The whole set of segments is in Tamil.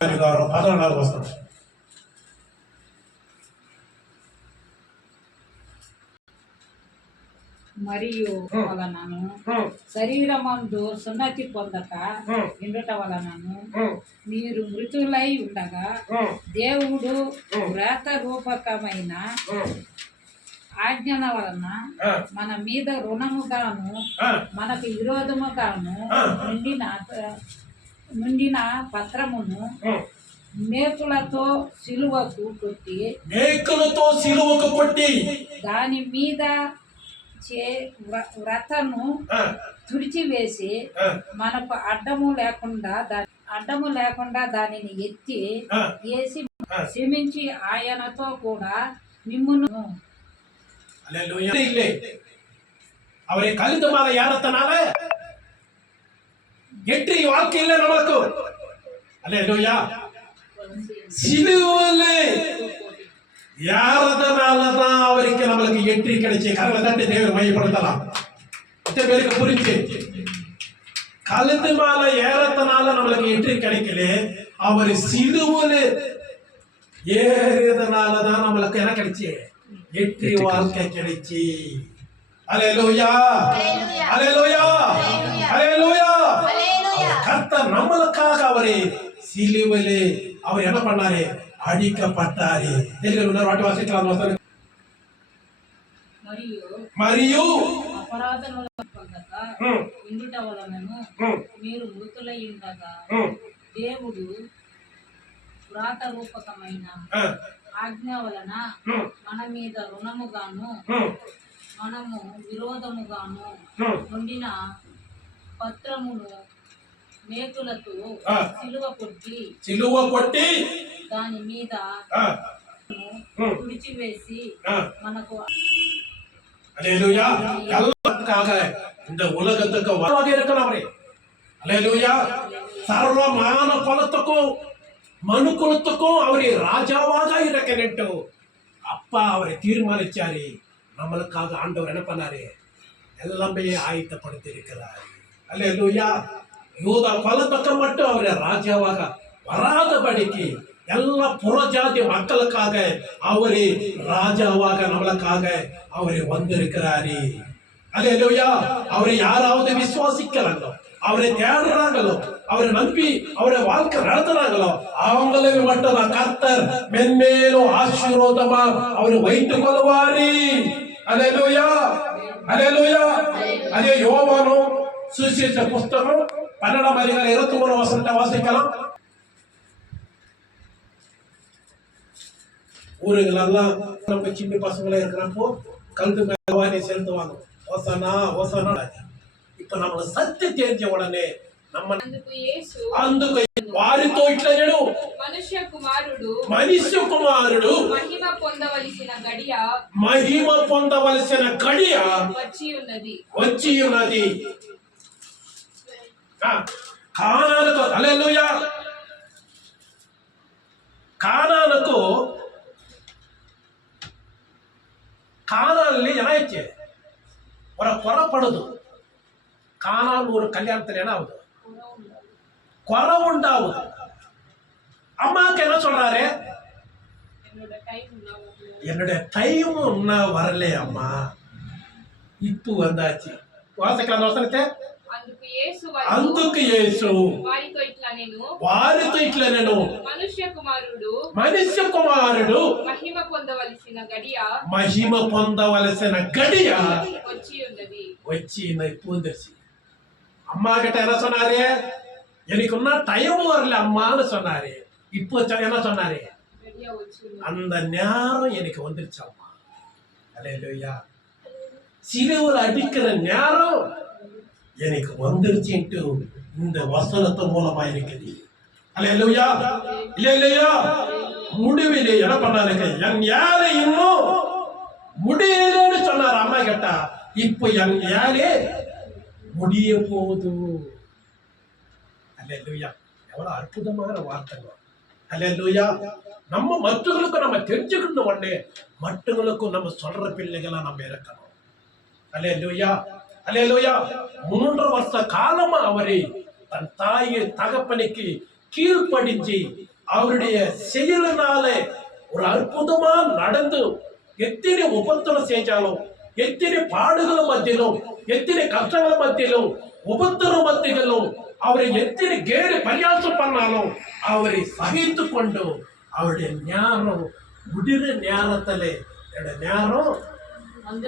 14వ వచనం. మరియు వలనను శరీరమందు సున్నతి పొందక ఉండుట వలనను మీరు మృతులై ఉండగా దేవుడు వ్రాత రూపకమైన ఆజ్ఞల వలన మన మీద రుణముగాను మనకు విరోధముగాను నుండిన పత్రమును మేకులతో సిలువకు కొట్టి దాని మీద వ్రతను తుడిచివేసి మనకు అడ్డము లేకుండా దానిని ఎత్తి వేసి క్షమించి ఆయనతో కూడా మిమ్మును அவரை கழுத்து மேல ஏறத்தனால எட்டு வாழ்க்கையில நம்மளுக்கு அல்லேலூயா சிலுவையிலே ஏறதனாலதான் அவருக்கு நம்மளுக்கு எட்டி கிடைச்சு கரங்களை தட்டி தேவனை மையப்படுத்தலாம். எத்தனை பேருக்கு புரிஞ்சு? கழுத்து மேல ஏறத்தனால நம்மளுக்கு எட்டி கிடைக்கல, அவர் சிலுவையில ஏறியதனாலதான் நம்மளுக்கு என்ன கிடைச்சு? எட்டி வாழ்க்கை கிடைச்சி. அல்லேலூயா அல்லேலூயா அல்லேலூயா. கர்த்தர் நம்மளுக்காக அவரை சிலுவையிலே அவர் என்ன பண்ணாரு? அடிக்கப்பட்டாரு. தெரியல வாட்டி வாசிக்கலாம். మరియు అపరాధముల పొందక ఉండుట వలనను మీరు మృతులై ఉండగా దేవుడు వ్రాత రూపకమైన ఆజ్ఞ వలన మన మీద రుణముగాను మనము విరోధముగాను ఉండిన పత్రమును మేకులతో సిలువ కొట్టి దాని మీద తుడిచివేసి మనకు அல்லேலூயா எல்லாருக்காக இந்த உலகத்துக்கு வரவாக இருக்கிறவரே. அல்லேலூயா. சர்வ மானவ குலத்துக்கும் மனு குலத்துக்கும் அவரை ராஜாவாக இருக்கணும் அப்பா அவரை தீர்மானிச்சாரு. நம்மளுக்காக ஆண்டவர் என்ன பண்ணாரு? எல்லாமே ஆயத்தப்படுத்தி இருக்கிறார். அல்லேலூயா. யூதா குலத்துக்கு மட்டும் அவரை ராஜாவாக வராதபடிக்கு எல்லா புறஜாதி மக்களுக்காக அவரே ராஜாவாக நம்மளுக்காக அவரை வந்திருக்கிறாரு. அல்லேலூயா. அவரை யாராவது விசுவாசிக்கிறாங்களோ, அவரை தேடுறாங்களோ, அவரை நம்பி அவரை வாழ்க்கை நடத்துறாங்களோ அவங்களே மட்டும் கர்த்தர் மென்மேலும் ஆசீர்வாதமா அவரை வைத்துக் கொள்வாரு. அல்லேலூயா அல்லேலூயா. அதே யோவானு சுவிசேஷ புஸ்தகம் 12ஆம் அதிகாரம் 23ஆம் வசனத்தை வாசிக்கலாம். ஊருகளெல்லாம் நம்ம சின்ன பசங்களா இருக்கிறப்போ கழுத்து மேலே செலுத்துவாங்க, ஓசனா ஓசனா. இப்ப நம்மள சத்திய தெரிஞ்ச உடனே நம்ம అందుకు వారితో ఇట్లా నేను మనుష్య కుమారుడు మహిమ పొందవలసిన గడియ వచ్చి ఉన్నది. కానానుకు హల్లెలూయా. கானானுக்கு கானான்ல ஏனாச்சு ஒரு குறப்படுது. கானான் ஒரு கல்யாணத்துல என்ன ஆகுது? குறை உண்டாகுது. அம்மாவுக்கு என்ன சொல்றாரு? என்னுடைய டைம் இன்னும் வரல அம்மா, இப்போ வந்தாச்சு. வாசிக்கலாம் வசனத்தை. అందుకు యేసు వారితో ఇట్లా నేను మనుష్య కుమారుడు మహిమ పొందవలసిన గడియ వచ్చి இப்போ வந்துருச்சு. அம்மா கிட்ட என்ன சொன்னாரு? எனக்கு இன்னும் டைம் வரல அம்மான்னு சொன்னாரு. இப்போ என்ன சொன்னாரு? அந்த நேரம் எனக்கு வந்துருச்சு அம்மா. அல்லேலூயா. சிலுவையில் அடிக்கிற நேரம் எனக்கு வந்துருச்சுட்டு இந்த வசனத்து மூலமா இருக்குது. அல்லேலூயா இல்லையா. முடிவிலே என்ன பண்ணாருங்க? என் யாரை இன்னும் முடியலன்னு சொன்னார் அம்மா கேட்டா. இப்போ என் யாரே முடிய போகுது. அல்லேலூயா. எவ்வளவு அற்புதமான வார்த்தைங்க. அல்லேலூயா. நம்ம மற்றவங்களுக்கு நம்ம தெரிஞ்சுக்கணும். உடனே மற்றவங்களுக்கும் நம்ம சொல்ற பிள்ளைகளா நம்ம இருக்கணும். அல்லேலூயா அல்லேலூயா. 3 வருஷ காலமா அவரை தன் தாயை தகப்பனுக்கு கீழ்ப்படிஞ்சு அவருடைய செயலினாலே ஒரு அற்புதமா நடந்து எத்தனை உபத்திரம் செஞ்சாலும், எத்தனை பாடுகள் மத்தியிலும், எத்தனை கஷ்டங்கள் மத்தியிலும், உபத்திரம் மத்தியிலும் அவரை எத்தனை கேடு பரியாசம் பண்ணாலும் அவரை சகித்து கொண்டு அவருடைய ஞானம் முடிகிற நேரத்துல என்னோட நேரம்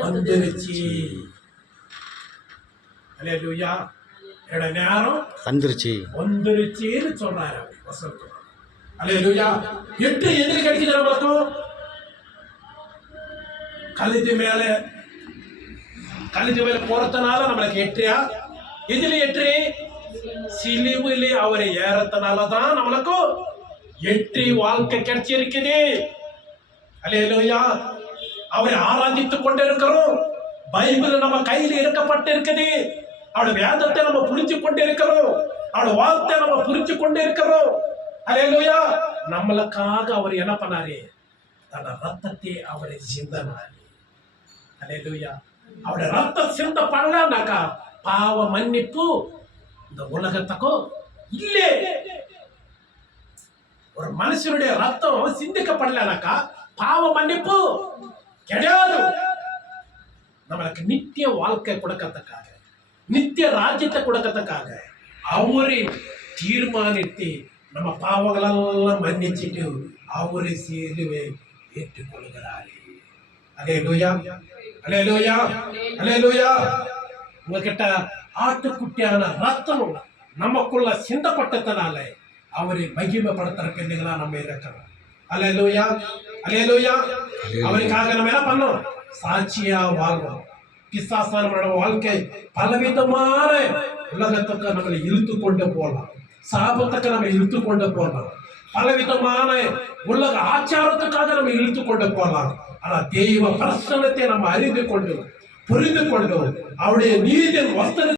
வந்துருச்சு. அல்லேலூயா. என்னோட நேரம் வந்துருச்சுன்னு சொல்றாரு வசனம். அல்லேலூயா. எட்டு எதிரி கிடைக்குது நம்மளுக்கும். கழுத்து மேல போறதுனால நம்மளுக்கு எட்டியா? எதிரி எட்டு சிலுவிலே அவரை ஏறத்தினாலதான் நம்மளுக்கு எட்டு வாழ்க்கை கிடைச்சிருக்குது. அல்லேலூயா. அவரை ஆராதித்துக் கொண்டிருக்கிறோம். பைபிள் நம்ம கையில் இருக்கப்பட்டு இருக்குது. அவருடைய வேதத்தை நம்ம புரிஞ்சு கொண்டு இருக்கிறோம். அவருடைய வார்த்தை நம்ம புரிஞ்சு கொண்டு இருக்கிறோம். அல்லேலூயா. நம்மளுக்காக அவர் என்ன பண்ணாரு? தன் ரத்தத்தை அவரை சிந்தனாரு. அல்லேலூயா. அவருடைய ரத்தம் சிந்தப்படலனாக்கா பாவ மன்னிப்பு இந்த உலகத்துக்கும் இல்லே. ஒரு மனுஷனுடைய ரத்தம் சிந்திக்கப்படலனாக்கா பாவ மன்னிப்பு கிடையாது. நம்மளுக்கு நித்திய வாழ்க்கை கொடுக்கறதுக்காக, நித்திய ராஜ்யத்தை கொடுக்கறதுக்காக அவரை தீர்மானித்து நம்ம பாவங்களெல்லாம் மன்னிச்சுட்டு அவரை சிலுவை ஏற்றுக்கொள்கிறாரு. அல்லேலூயா. அல்லேலூயா. அல்லேலூயா. உங்ககிட்ட ஆட்டுக்குட்டியான ரத்தம் நமக்குள்ள சிந்தப்பட்டதுனால அவரை மகிமைப்படுத்துறதுக்கு நம்ம இருக்கிறோம். அல்லேலூயா. அல்லேலூயா. அவருக்காக நம்ம என்ன பண்ணோம்? சாட்சியா வாழ்வோம். பிசாசான நம்மளோட வாழ்க்கை பலவிதமான உலகத்துக்கு நம்மளை இழுத்து கொண்டு போகலாம், சாபத்துக்கு நம்ம இழுத்து கொண்டு போகலாம், பலவிதமான உலக ஆச்சாரத்துக்காக நம்ம இழுத்து கொண்டு போகலாம். ஆனா தெய்வ பிரசன்னத்தை நம்ம அறிந்து கொண்டு புரிந்து கொண்டு அவருடைய நீதியின் வஸ்திர